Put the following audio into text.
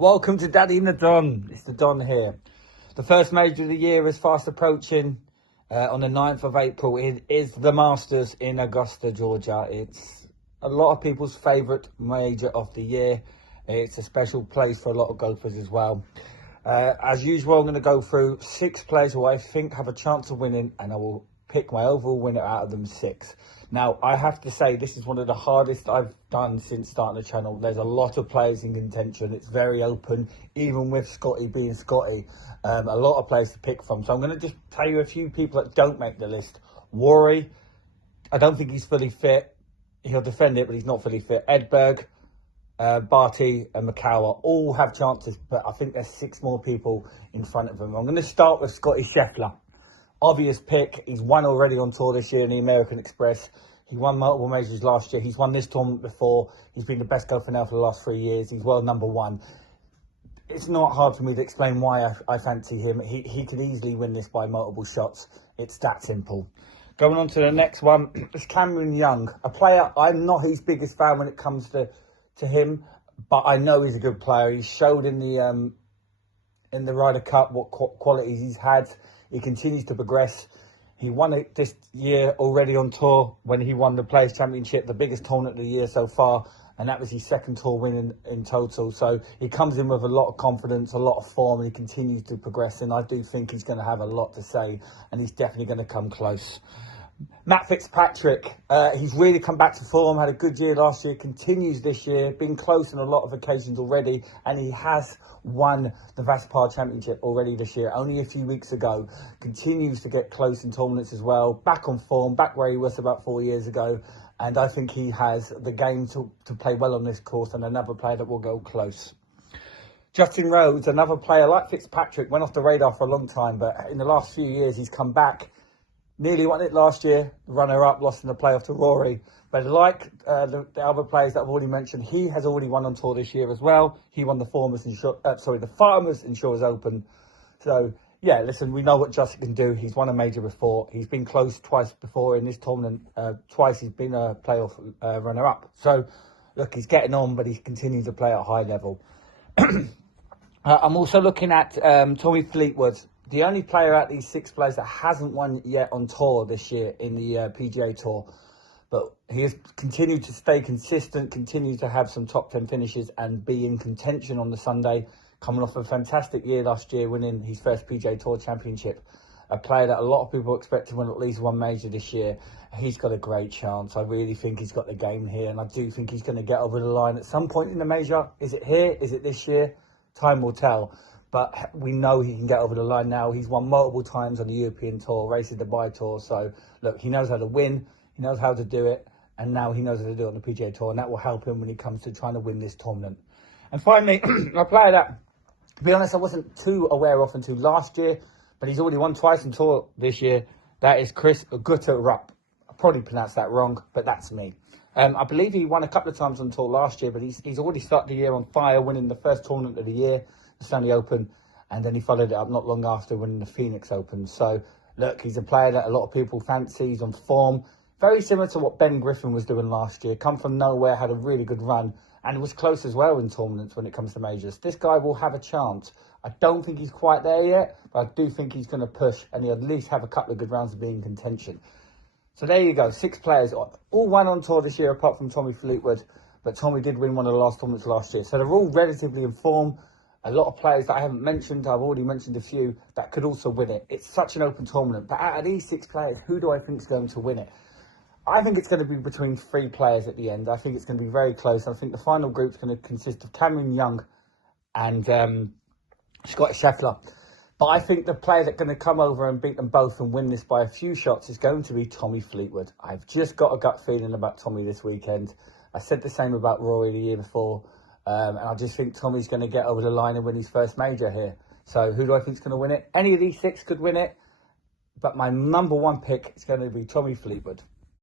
Welcome to Daddy and the Don. It's the Don here. The first major of the year is fast approaching. On the 9th of April, it is the Masters in Augusta, Georgia. It's a lot of people's favourite major of the year. It's a special place for a lot of golfers as well. As usual, I'm going to go through 6 players who I think have a chance of winning, and I will pick my overall winner out of them 6. Now, I have to say, this is one of the hardest I've done since starting the channel. There's a lot of players in contention. It's very open, even with Scotty being Scotty. A lot of players to pick from. So I'm going to just tell you a few people that don't make the list. Rory, I don't think he's fully fit. He'll defend it, but he's not fully fit. Edberg, Barty and Makawa all have chances, but I think there's 6 more people in front of them. I'm going to start with Scotty Scheffler. Obvious pick. He's won already on tour this year in the American Express. He won multiple majors last year. He's won this tournament before. He's been the best golfer now for the last 3 years. He's world number 1. It's not hard for me to explain why I fancy him. He could easily win this by multiple shots. It's that simple. Going on to the next one, it's Cameron Young, a player I'm not his biggest fan when it comes to him, but I know he's a good player. He showed in the Ryder Cup what qualities he's had. He continues to progress. He won it this year already on tour when he won the Players' Championship, the biggest tournament of the year so far, and that was his 2nd tour win in total. So he comes in with a lot of confidence, a lot of form, and he continues to progress, and I do think he's going to have a lot to say, and he's definitely going to come close. Matt Fitzpatrick, he's really come back to form, had a good year last year, continues this year, been close on a lot of occasions already, and he has won the Valspar Championship already this year, only a few weeks ago. Continues to get close in tournaments as well, back on form, back where he was about 4 years ago, and I think he has the game to play well on this course, and another player that will go close. Justin Rhodes, another player like Fitzpatrick, went off the radar for a long time, but in the last few years he's come back. Nearly won it last year, runner-up, lost in the playoff to Rory. But like the other players that I've already mentioned, he has already won on tour this year as well. He won the Farmers Insurers Open. So, yeah, listen, we know what Justin can do. He's won a major before. He's been close twice before in this tournament. Twice he's been a playoff runner-up. So, look, he's getting on, but he's continuing to play at a high level. I'm also looking at Tommy Fleetwood. The only player out of these 6 players that hasn't won yet on tour this year in the PGA Tour. But he has continued to stay consistent, continued to have some top 10 finishes and be in contention on the Sunday. Coming off a fantastic year last year, winning his first PGA Tour Championship. A player that a lot of people expect to win at least one major this year. He's got a great chance. I really think he's got the game here. And I do think he's going to get over the line at some point in the major. Is it here? Is it this year? Time will tell. But we know he can get over the line now. He's won multiple times on the European Tour, races the Dubai Tour. So, look, he knows how to win. He knows how to do it. And now he knows how to do it on the PGA Tour. And that will help him when he comes to trying to win this tournament. And finally, a player that, to be honest, I wasn't too aware of until last year. But he's already won twice on tour this year. That is Chris Gutterup. I probably pronounced that wrong, but that's me. I believe he won a couple of times on tour last year. But he's already started the year on fire, winning the first tournament of the year, the Stanley Open, and then he followed it up not long after winning the Phoenix Open. So, look, he's a player that a lot of people fancy. He's on form. Very similar to what Ben Griffin was doing last year. Come from nowhere, had a really good run, and was close as well in tournaments when it comes to majors. This guy will have a chance. I don't think he's quite there yet, but I do think he's going to push, and he'll at least have a couple of good rounds of being in contention. So there you go, 6 players, all won on tour this year apart from Tommy Fleetwood, but Tommy did win one of the last tournaments last year. So they're all relatively in form. A lot of players that I haven't mentioned, I've already mentioned a few, that could also win it. It's such an open tournament. But out of these 6 players, who do I think is going to win it? I think it's going to be between 3 players at the end. I think it's going to be very close. I think the final group is going to consist of Cameron Young and Scotty Scheffler. But I think the player that's going to come over and beat them both and win this by a few shots is going to be Tommy Fleetwood. I've just got a gut feeling about Tommy this weekend. I said the same about Rory the year before. And I just think Tommy's going to get over the line and win his first major here. So who do I think is going to win it? Any of these 6 could win it. But my number 1 pick is going to be Tommy Fleetwood.